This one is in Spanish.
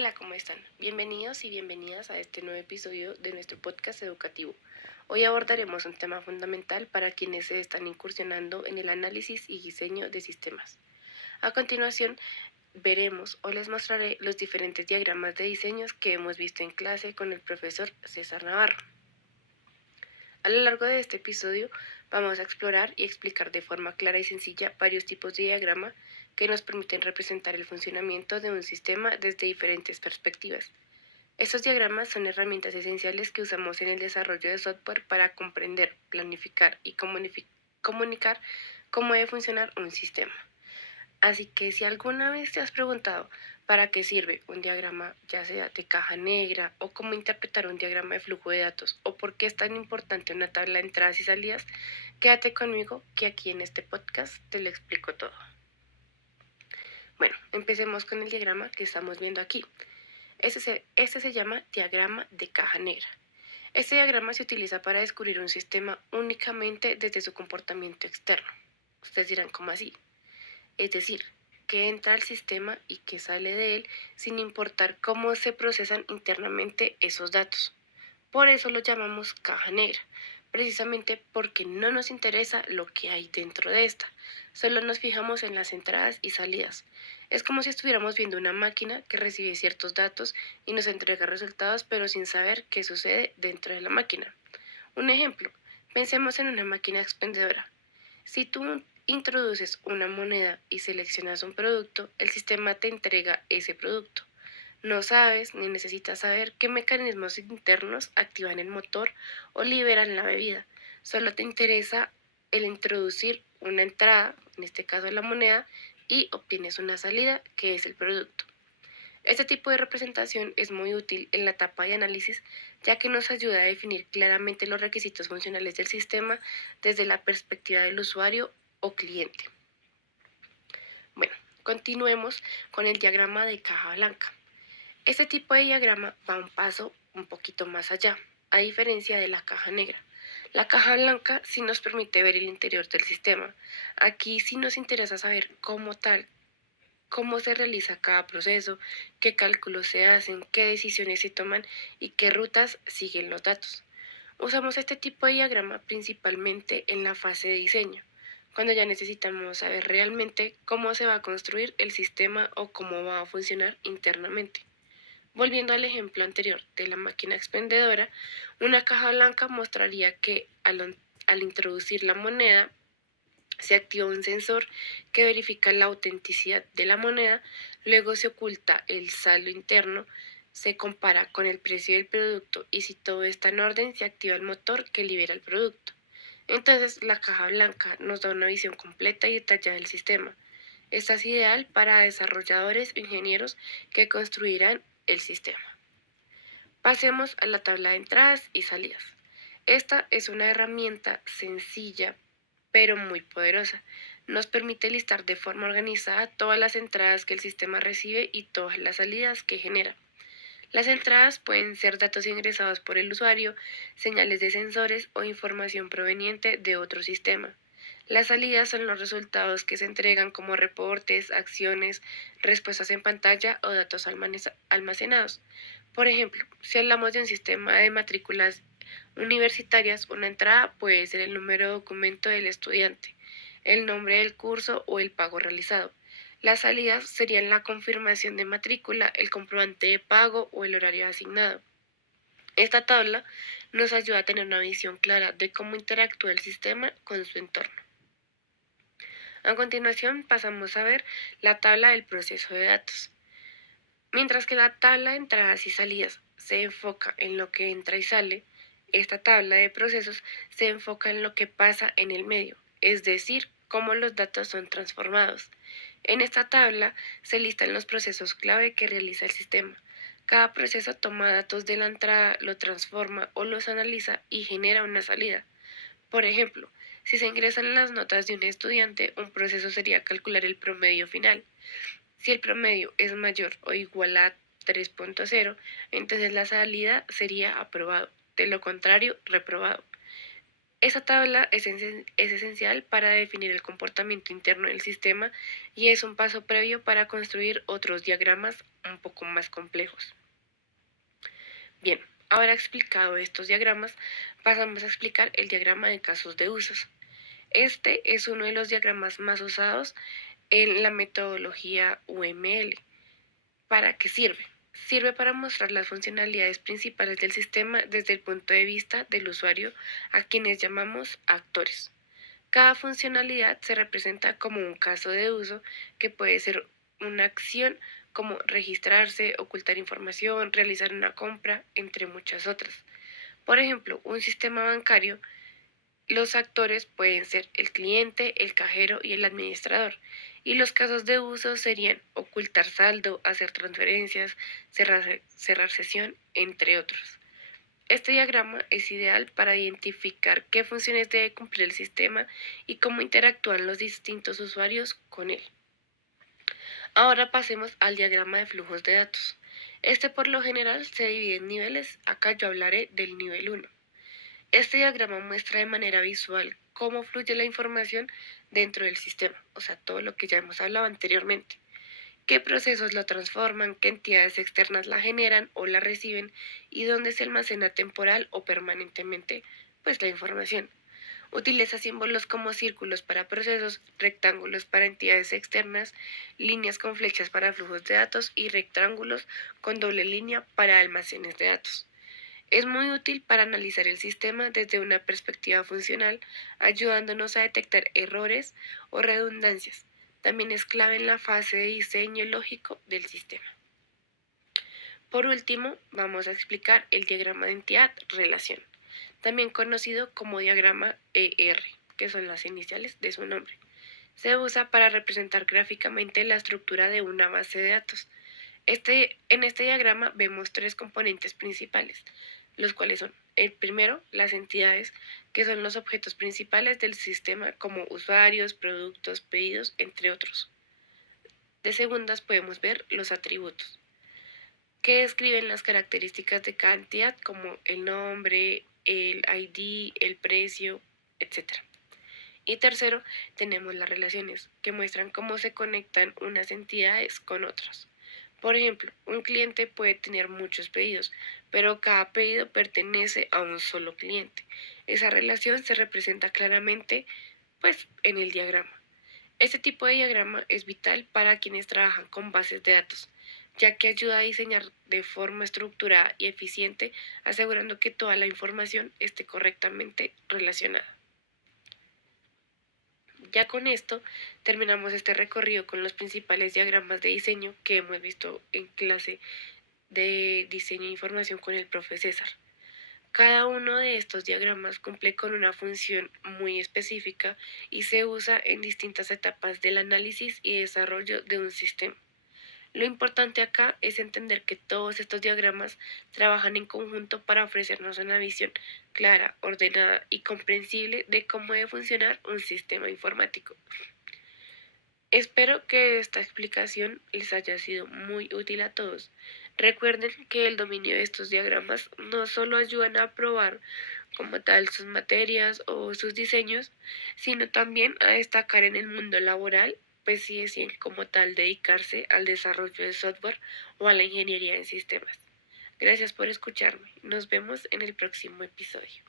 Hola, ¿cómo están? Bienvenidos y bienvenidas a este nuevo episodio de nuestro podcast educativo. Hoy abordaremos un tema fundamental para quienes se están incursionando en el análisis y diseño de sistemas. A continuación, veremos o les mostraré los diferentes diagramas de diseños que hemos visto en clase con el profesor César Navarro. A lo largo de este episodio vamos a explorar y explicar de forma clara y sencilla varios tipos de diagrama que nos permiten representar el funcionamiento de un sistema desde diferentes perspectivas. Estos diagramas son herramientas esenciales que usamos en el desarrollo de software para comprender, planificar y comunicar cómo debe funcionar un sistema. Así que si alguna vez te has preguntado para qué sirve un diagrama, ya sea de caja negra, o cómo interpretar un diagrama de flujo de datos, o por qué es tan importante una tabla de entradas y salidas, quédate conmigo que aquí en este podcast te lo explico todo. Bueno, empecemos con el diagrama que estamos viendo aquí. Este se llama diagrama de caja negra. Este diagrama se utiliza para descubrir un sistema únicamente desde su comportamiento externo. Ustedes dirán, ¿cómo así? Es decir, que entra al sistema y que sale de él sin importar cómo se procesan internamente esos datos. Por eso lo llamamos caja negra, precisamente porque no nos interesa lo que hay dentro de esta, solo nos fijamos en las entradas y salidas. Es como si estuviéramos viendo una máquina que recibe ciertos datos y nos entrega resultados, pero sin saber qué sucede dentro de la máquina. Un ejemplo, pensemos en una máquina expendedora. Si tú introduces una moneda y seleccionas un producto, el sistema te entrega ese producto. No sabes ni necesitas saber qué mecanismos internos activan el motor o liberan la bebida. Solo te interesa el introducir una entrada, en este caso la moneda, y obtienes una salida, que es el producto. Este tipo de representación es muy útil en la etapa de análisis, ya que nos ayuda a definir claramente los requisitos funcionales del sistema desde la perspectiva del usuario o cliente. Bueno, continuemos con el diagrama de caja blanca. Este tipo de diagrama va un paso un poquito más allá, a diferencia de la caja negra. La caja blanca sí nos permite ver el interior del sistema. Aquí sí nos interesa saber cómo se realiza cada proceso, qué cálculos se hacen, qué decisiones se toman y qué rutas siguen los datos. Usamos este tipo de diagrama principalmente en la fase de diseño, cuando ya necesitamos saber realmente cómo se va a construir el sistema o cómo va a funcionar internamente. Volviendo al ejemplo anterior de la máquina expendedora, una caja blanca mostraría que al introducir la moneda se activa un sensor que verifica la autenticidad de la moneda, luego se oculta el saldo interno, se compara con el precio del producto y si todo está en orden se activa el motor que libera el producto. Entonces la caja blanca nos da una visión completa y detallada del sistema. Esta es ideal para desarrolladores o ingenieros que construirán el sistema. Pasemos a la tabla de entradas y salidas. Esta es una herramienta sencilla pero muy poderosa. Nos permite listar de forma organizada todas las entradas que el sistema recibe y todas las salidas que genera. Las entradas pueden ser datos ingresados por el usuario, señales de sensores o información proveniente de otro sistema. Las salidas son los resultados que se entregan como reportes, acciones, respuestas en pantalla o datos almacenados. Por ejemplo, si hablamos de un sistema de matrículas universitarias, una entrada puede ser el número de documento del estudiante, el nombre del curso o el pago realizado. Las salidas serían la confirmación de matrícula, el comprobante de pago o el horario asignado. Esta tabla nos ayuda a tener una visión clara de cómo interactúa el sistema con su entorno. A continuación pasamos a ver la tabla del proceso de datos. Mientras que la tabla de entradas y salidas se enfoca en lo que entra y sale, esta tabla de procesos se enfoca en lo que pasa en el medio, es decir, cómo los datos son transformados. En esta tabla se listan los procesos clave que realiza el sistema. Cada proceso toma datos de la entrada, lo transforma o los analiza y genera una salida. Por ejemplo, si se ingresan las notas de un estudiante, un proceso sería calcular el promedio final. Si el promedio es mayor o igual a 3.0, entonces la salida sería aprobado, de lo contrario, reprobado. Esa tabla es esencial para definir el comportamiento interno del sistema y es un paso previo para construir otros diagramas un poco más complejos. Bien, ahora explicado estos diagramas, pasamos a explicar el diagrama de casos de usos. Este es uno de los diagramas más usados en la metodología UML. ¿Para qué sirve? Sirve para mostrar las funcionalidades principales del sistema desde el punto de vista del usuario, a quienes llamamos actores. Cada funcionalidad se representa como un caso de uso que puede ser una acción como registrarse, ocultar información, realizar una compra, entre muchas otras. Por ejemplo, un sistema bancario, los actores pueden ser el cliente, el cajero y el administrador, y los casos de uso serían ocultar saldo, hacer transferencias, cerrar sesión, entre otros. Este diagrama es ideal para identificar qué funciones debe cumplir el sistema y cómo interactúan los distintos usuarios con él. Ahora pasemos al diagrama de flujos de datos. Este por lo general se divide en niveles, acá yo hablaré del nivel 1. Este diagrama muestra de manera visual cómo fluye la información dentro del sistema, o sea, todo lo que ya hemos hablado anteriormente. Qué procesos lo transforman, qué entidades externas la generan o la reciben y dónde se almacena temporal o permanentemente pues la información. Utiliza símbolos como círculos para procesos, rectángulos para entidades externas, líneas con flechas para flujos de datos y rectángulos con doble línea para almacenes de datos. Es muy útil para analizar el sistema desde una perspectiva funcional, ayudándonos a detectar errores o redundancias. También es clave en la fase de diseño lógico del sistema. Por último, vamos a explicar el diagrama de entidad-relación, también conocido como diagrama ER, que son las iniciales de su nombre. Se usa para representar gráficamente la estructura de una base de datos. En este diagrama vemos tres componentes principales, los cuales son el primero, las entidades, que son los objetos principales del sistema como usuarios, productos, pedidos, entre otros. De segundas podemos ver los atributos, que describen las características de cada entidad como el nombre, el ID, el precio, etc. Y tercero, tenemos las relaciones, que muestran cómo se conectan unas entidades con otras. Por ejemplo, un cliente puede tener muchos pedidos, pero cada pedido pertenece a un solo cliente. Esa relación se representa claramente, pues, en el diagrama. Este tipo de diagrama es vital para quienes trabajan con bases de datos, ya que ayuda a diseñar de forma estructurada y eficiente, asegurando que toda la información esté correctamente relacionada. Ya con esto terminamos este recorrido con los principales diagramas de diseño que hemos visto en clase de diseño e información con el profe César. Cada uno de estos diagramas cumple con una función muy específica y se usa en distintas etapas del análisis y desarrollo de un sistema. Lo importante acá es entender que todos estos diagramas trabajan en conjunto para ofrecernos una visión clara, ordenada y comprensible de cómo debe funcionar un sistema informático. Espero que esta explicación les haya sido muy útil a todos. Recuerden que el dominio de estos diagramas no solo ayudan a probar como tal sus materias o sus diseños, sino también a destacar en el mundo laboral, pues si deciden como tal dedicarse al desarrollo de software o a la ingeniería en sistemas. Gracias por escucharme. Nos vemos en el próximo episodio.